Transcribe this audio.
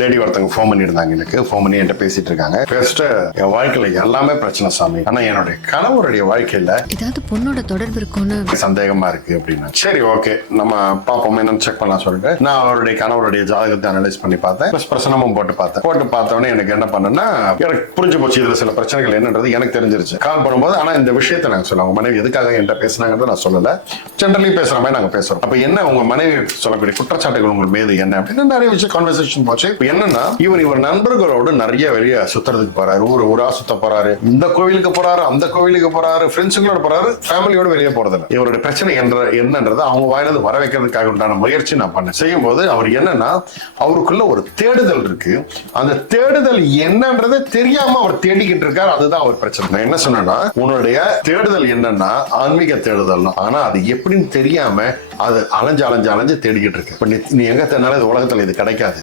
Lady ஒருத்தவங்க phone பண்ணியிருந்தாங்க, எனக்கு ஃபோன் பண்ணி என்கிட்ட பேசிட்டு இருக்காங்க. ஃபர்ஸ்ட் என் வாழ்க்கையில எல்லாமே பிரச்சனை சாமி, ஆனா என்னுடைய கணவருடைய வாழ்க்கையில ஏதாவது பொண்ணோட தொடர்பு இருக்கும்னு சந்தேகமா இருக்கு அப்படின்னா, சரி ஓகே நம்ம பாப்போம் என்னன்னு செக் பண்ணலாம் சொல்லிட்டு நான் அவருடைய கணவருடைய ஜாதகத்தை அனலைஸ் பண்ணி பார்த்தேன். பிரசனமும் போட்டு பார்த்தோன்னே எனக்கு என்ன பண்ணேன்னா, எனக்கு புரிஞ்சு போச்சு இதுல சில பிரச்சனைகள் என்னன்றது எனக்கு தெரிஞ்சிருச்சு. கால் பண்ணும்போது ஆனா இந்த விஷயத்தை நாங்க சொல்லுவோம், உங்க மனைவி எதுக்காக என்கிட்ட பேசினாங்கன்னு நான் சொல்லல, ஜென்ரலி பேசுற மாதிரி நாங்க பேசுறோம். அப்ப என்ன உங்க மனைவி சொல்லக்கூடிய குற்றச்சாட்டுகள் உங்க மீது என்ன அப்படின்னு நிறைய விஷயம் கான்வர்சேஷன் போச்சு. என்னன்னா இவர் நண்பர்களோடு நிறைய வெளியே சுத்துறதுக்கு போறாரு, ஊரா சுத்த போறாரு, இந்த கோவிலுக்கு போறாரு, அந்த கோவிலுக்கு போறாரு, ஃப்ரெண்ட்ஸுங்களோட போறாரு, ஃபேமிலியோட வெளியே போறதில்லை. இவருடைய பிரச்சனை என்னன்றது அவங்க வாயிலிருந்து வர வைக்கிறதுக்காக உண்டான முயற்சி நான் பண்ணேன். செய்யும் போது அவர் என்னன்னா அவருக்குள்ள ஒரு தேடுதல் இருக்கு, அந்த தேடுதல் என்னன்றதை தெரியாம அவர் தேடிக்கிட்டு இருக்காரு. அதுதான் அவர் பிரச்சனை. நான் என்ன சொன்னேன்னா, உன்னுடைய தேடுதல் என்னன்னா ஆன்மீக தேடுதல், ஆனா அது எப்படின்னு தெரியாம அது அலைஞ்சு தேடிக்கிட்டு இருக்கு. நீ எங்க தேடினாலும் உலகத்துல இது கிடைக்காது.